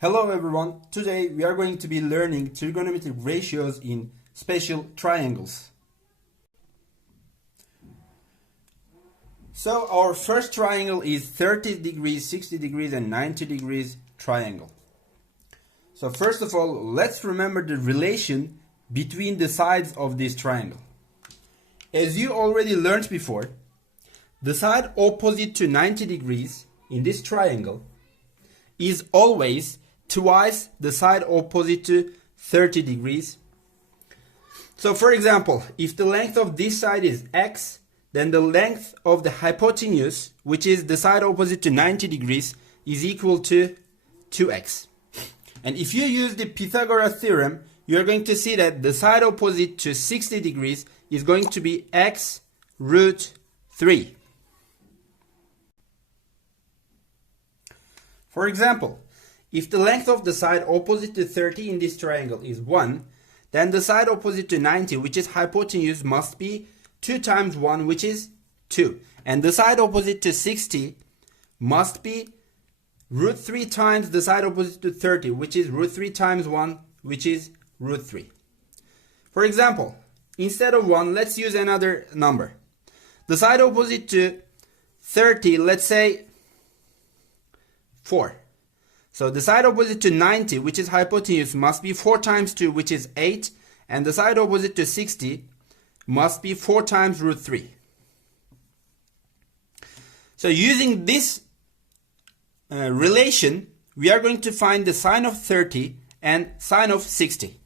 Hello everyone, today we are going to be learning trigonometric ratios in special triangles. So our first triangle is 30 degrees, 60 degrees and 90 degrees triangle. So first of all, let's remember the relation between the sides of this triangle. As you already learned before, the side opposite to 90 degrees in this triangle is always twice the side opposite to 30 degrees. So for example, if the length of this side is x, then the length of the hypotenuse, which is the side opposite to 90 degrees, is equal to 2x. And if you use the Pythagoras theorem, you are going to see that the side opposite to 60 degrees is going to be x root 3. For example, if the length of the side opposite to 30 in this triangle is 1, then the side opposite to 90, which is hypotenuse, must be 2 times 1, which is 2. And the side opposite to 60 must be root 3 times the side opposite to 30, which is root 3 times 1, which is root 3. For example, instead of 1, let's use another number. The side opposite to 30, let's say 4. So the side opposite to 90, which is hypotenuse, must be 4 times 2, which is 8. And the side opposite to 60 must be 4 times root 3. So using this relation, we are going to find the sine of 30 and sine of 60.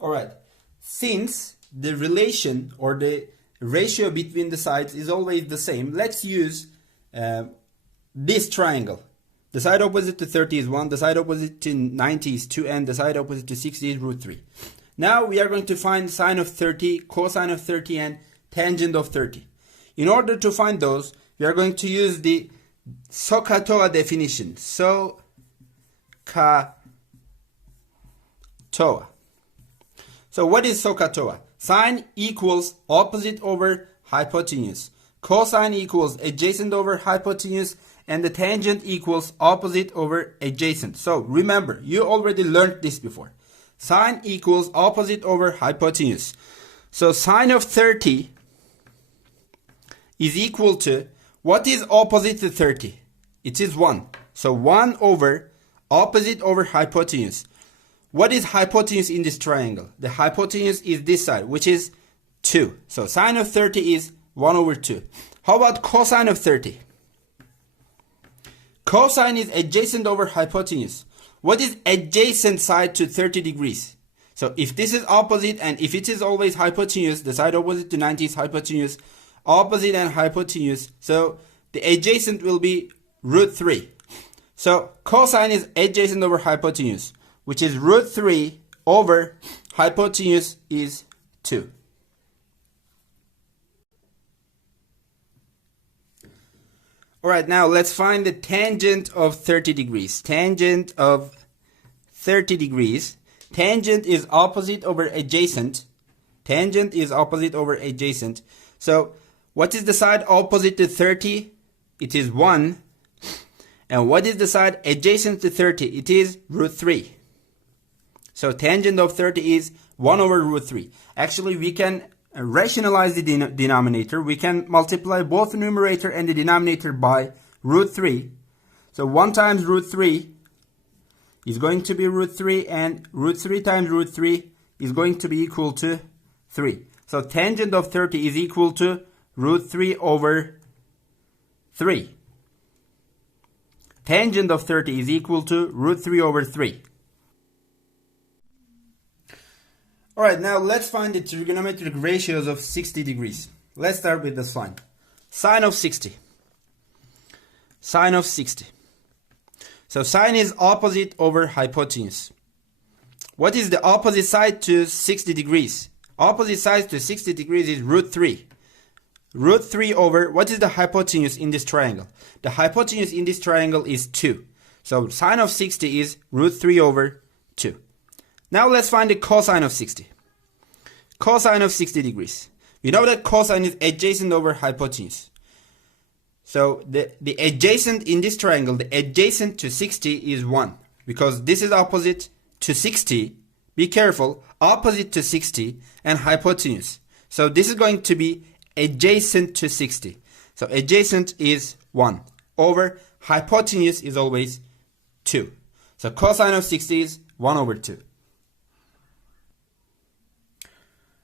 Alright, since the relation or the ratio between the sides is always the same, let's use this triangle. The side opposite to 30 is 1, the side opposite to 90 is 2, and the side opposite to 60 is root 3. Now we are going to find sine of 30, cosine of 30, and tangent of 30. In order to find those, we are going to use the SOHCAHTOA definition. SOHCAHTOA. So what is SOHCAHTOA? Sine equals opposite over hypotenuse. Cosine equals adjacent over hypotenuse, and the tangent equals opposite over adjacent. So remember, you already learned this before. Sine equals opposite over hypotenuse. So sine of 30 is equal to, what is opposite to 30? It is 1. So 1 over opposite over hypotenuse. What is hypotenuse in this triangle? The hypotenuse is this side, which is 2. So sine of 30 is 1 over 2. How about cosine of 30? Cosine is adjacent over hypotenuse. What is adjacent side to 30 degrees? So if this is opposite and if it is always hypotenuse, the side opposite to 90 is hypotenuse, opposite and hypotenuse. So the adjacent will be root 3. So cosine is adjacent over hypotenuse, which is root 3 over hypotenuse is 2. Alright, now let's find the tangent of 30 degrees. Tangent of 30 degrees. Tangent is opposite over adjacent. Tangent is opposite over adjacent. So what is the side opposite to 30? It is 1. And what is the side adjacent to 30? It is root 3. So tangent of 30 is 1 over root 3. Actually, we can rationalize the denominator. We can multiply both the numerator and the denominator by root 3. So 1 times root 3 is going to be root 3, and root 3 times root 3 is going to be equal to 3. So tangent of 30 is equal to root 3 over 3. Tangent of 30 is equal to root 3 over 3. Alright, now let's find the trigonometric ratios of 60 degrees. Let's start with the sine. Sine of 60. Sine of 60. So sine is opposite over hypotenuse. What is the opposite side to 60 degrees? Opposite side to 60 degrees is root 3. Root 3 over, what is the hypotenuse in this triangle? The hypotenuse in this triangle is 2. So sine of 60 is root 3 over 2. Now let's find the cosine of 60. Cosine of 60 degrees. We know that cosine is adjacent over hypotenuse. So the adjacent in this triangle, the adjacent to 60 is 1. Because this is opposite to 60. Be careful. Opposite to 60 and hypotenuse. So this is going to be adjacent to 60. So adjacent is 1 over hypotenuse is always 2. So cosine of 60 is 1 over 2.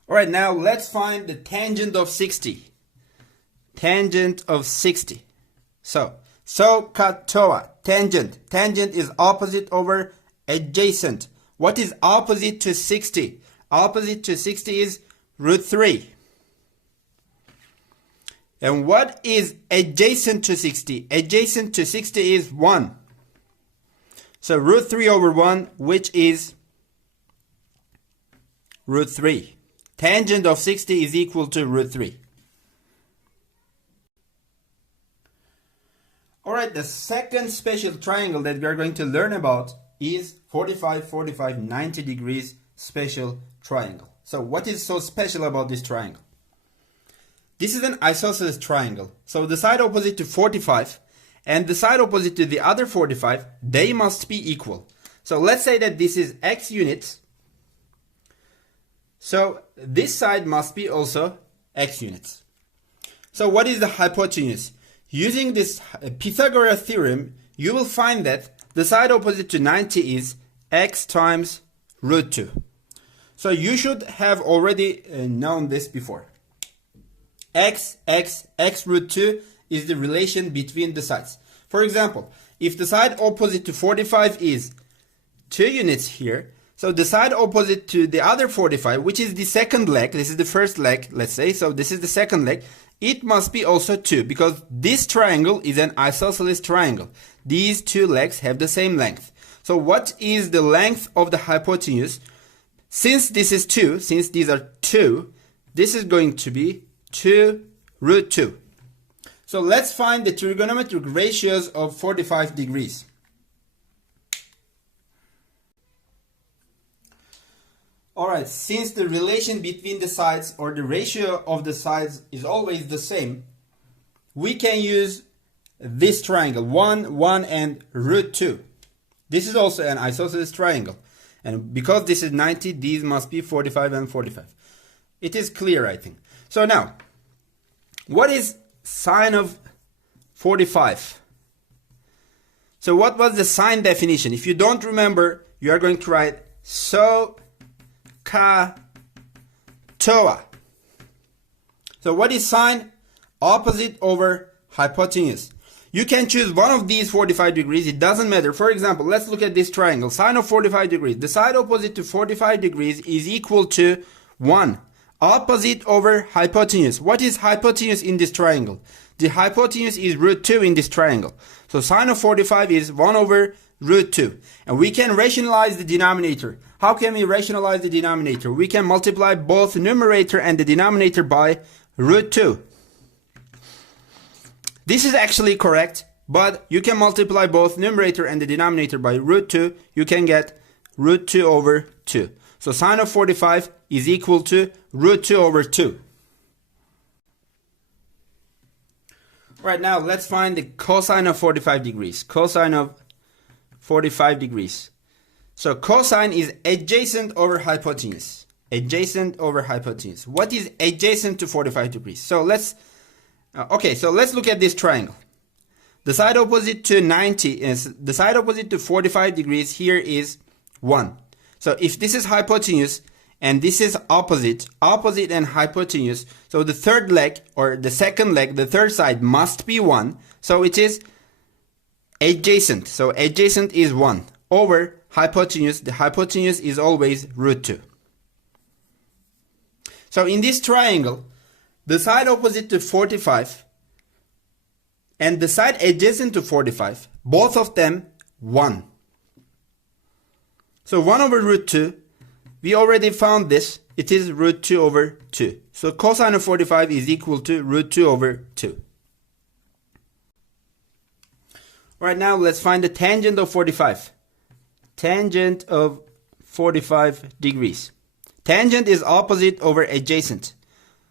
Alright, now let's find the tangent of 60. Tangent of 60. So katoa, tangent. Tangent is opposite over adjacent. What is opposite to 60? Opposite to 60 is root 3. And what is adjacent to 60? Adjacent to 60 is 1. So root 3 over 1, which is root 3. Tangent of 60 is equal to root 3. Alright, the second special triangle that we are going to learn about is 45, 45, 90 degrees special triangle. So what is so special about this triangle? This is an isosceles triangle. So the side opposite to 45 and the side opposite to the other 45, they must be equal. So let's say that this is x units. So this side must be also x units. So what is the hypotenuse? Using this Pythagoras theorem, you will find that the side opposite to 90 is x times root 2. So you should have already known this before. X root 2 is the relation between the sides. For example, if the side opposite to 45 is 2 units here, so the side opposite to the other 45, which is the second leg, this is the first leg, let's say, so this is the second leg, it must be also 2 because this triangle is an isosceles triangle. These two legs have the same length. So what is the length of the hypotenuse? Since this is 2, since these are 2, this is going to be 2 root 2. So let's find the trigonometric ratios of 45 degrees. Alright, since the relation between the sides or the ratio of the sides is always the same, we can use this triangle, 1, 1 and root 2. This is also an isosceles triangle. And because this is 90, these must be 45 and 45. It is clear, I think. So now, what is sine of 45? So what was the sine definition? If you don't remember, you are going to write katoa. So what is sine? Opposite over hypotenuse. You can choose one of these 45 degrees. It doesn't matter. For example, let's look at this triangle. Sine of 45 degrees. The side opposite to 45 degrees is equal to 1. Opposite over hypotenuse. What is hypotenuse in this triangle? The hypotenuse is root 2 in this triangle. So sine of 45 is 1 over root 2. And we can rationalize the denominator. How can we rationalize the denominator? We can multiply both numerator and the denominator by root 2. This is actually correct, but you can multiply both numerator and the denominator by root 2. You can get root 2 over 2. So sine of 45 is equal to root 2 over 2. Right, now let's find the cosine of 45 degrees. Cosine of 45 degrees. So cosine is adjacent over hypotenuse. Adjacent over hypotenuse. What is adjacent to 45 degrees? So let's look at this triangle. The side opposite to 90 is the side opposite to 45 degrees here is 1. So if this is hypotenuse and this is opposite and hypotenuse, so the third leg or the second leg, the third side must be 1. So it is adjacent. So adjacent is 1 over hypotenuse. The hypotenuse is always root 2. So in this triangle, the side opposite to 45 and the side adjacent to 45, both of them 1. So 1 over root 2, we already found this. It is root 2 over 2. So cosine of 45 is equal to root 2 over 2. Right, now let's find the tangent of 45. Tangent of 45 degrees. Tangent is opposite over adjacent.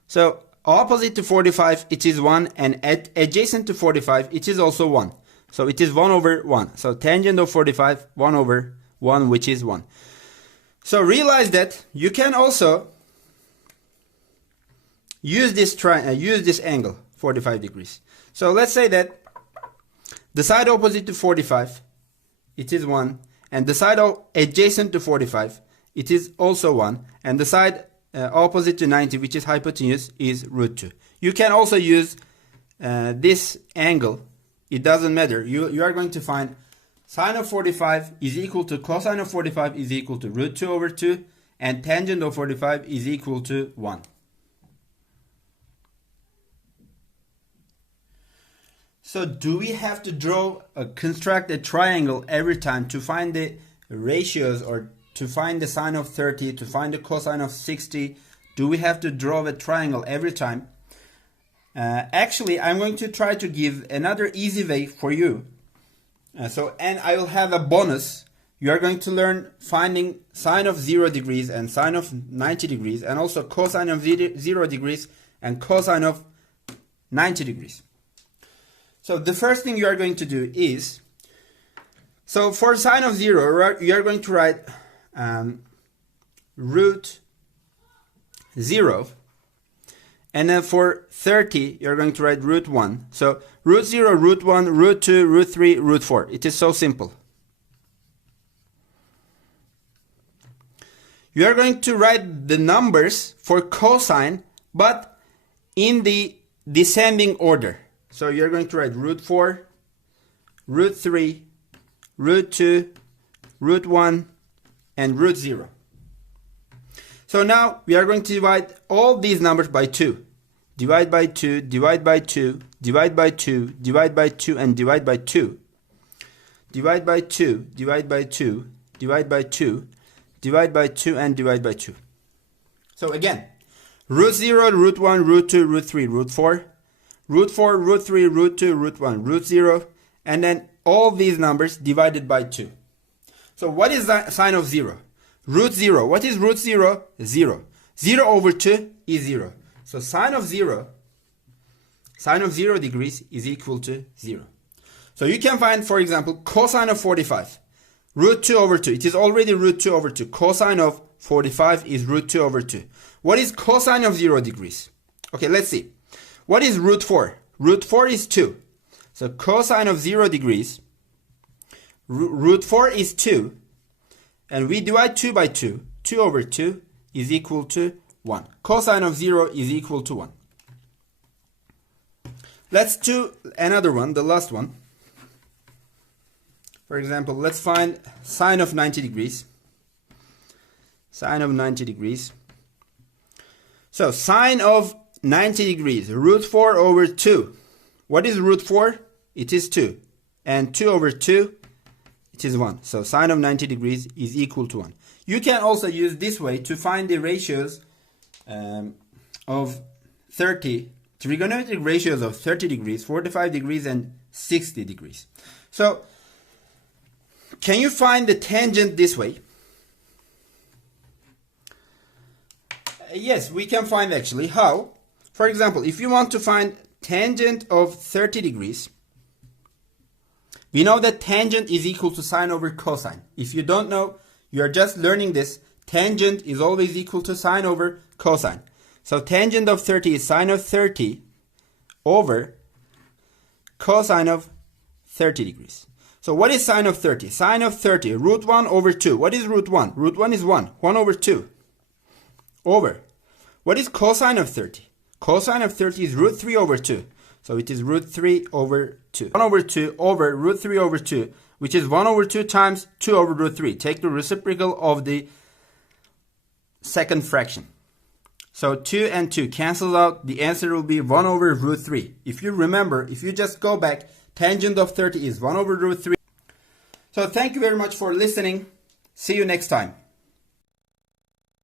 So opposite to 45, it is 1, and adjacent to 45, it is also 1. So it is 1 over 1. So tangent of 45, 1 over 1, which is 1. So realize that you can also use this angle, 45 degrees. So let's say that the side opposite to 45, it is 1, and the side adjacent to 45, it is also 1, and the side opposite to 90, which is hypotenuse, is root 2. You can also use this angle. It doesn't matter. You are going to find sine of 45 is equal to cosine of 45 is equal to root 2 over 2, and tangent of 45 is equal to 1. So do we have to construct a triangle every time to find the ratios, or to find the sine of 30, to find the cosine of 60? Do we have to draw a triangle every time? Actually, I'm going to try to give another easy way for you. And I will have a bonus. You are going to learn finding sine of 0 degrees and sine of 90 degrees, and also cosine of 0 degrees and cosine of 90 degrees. So the first thing you are going to do is, so for sine of 0, you are going to write root 0. And then for 30, you're going to write root 1. So root 0, root 1, root 2, root 3, root 4. It is so simple. You are going to write the numbers for cosine, but in the descending order. So you're going to write root 4, root 3, root 2, root 1, and root 0. So now we are going to divide all these numbers by 2. Divide by 2, divide by 2, divide by 2, divide by 2, and divide by 2. Divide by 2, divide by 2, divide by 2, divide by 2, and divide by 2. So again, root 0, root 1, root 2, root 3, root 4. Root 4, root 3, root 2, root 1, root 0. And then all these numbers divided by 2. So what is the sine of 0? Root 0. What is root 0? 0. 0 over 2 is 0. So sine of 0 degrees is equal to 0. So you can find, for example, cosine of 45. Root 2 over 2. It is already root 2 over 2. Cosine of 45 is root 2 over 2. What is cosine of 0 degrees? Okay, let's see. What is root 4? Root 4 is 2. So cosine of 0 degrees, root 4 is 2. And we divide 2 by 2. 2 over 2 is equal to 1. Cosine of 0 is equal to 1. Let's do another one, the last one. For example, let's find sine of 90 degrees. Sine of 90 degrees. So sine of 90 degrees, root 4 over 2. What is root 4? It is 2. And 2 over 2, it is 1. So sine of 90 degrees is equal to 1. You can also use this way to find the ratios of 30, trigonometric ratios of 30 degrees, 45 degrees, and 60 degrees. So can you find the tangent this way? Yes, we can find actually. How? For example, if you want to find tangent of 30 degrees, we know that tangent is equal to sine over cosine. If you don't know, you are just learning this. Tangent is always equal to sine over cosine. So tangent of 30 is sine of 30 over cosine of 30 degrees. So what is sine of 30? Sine of 30, root 1 over 2. What is root 1? Root 1 is 1. 1 over 2. Over. What is cosine of 30? Cosine of 30 is root 3 over 2. So it is root 3 over 2. 1 over 2 over root 3 over 2, which is 1 over 2 times 2 over root 3. Take the reciprocal of the second fraction. So 2 and 2 cancel out. The answer will be 1 over root 3. If you remember, if you just go back, tangent of 30 is 1 over root 3. So thank you very much for listening. See you next time.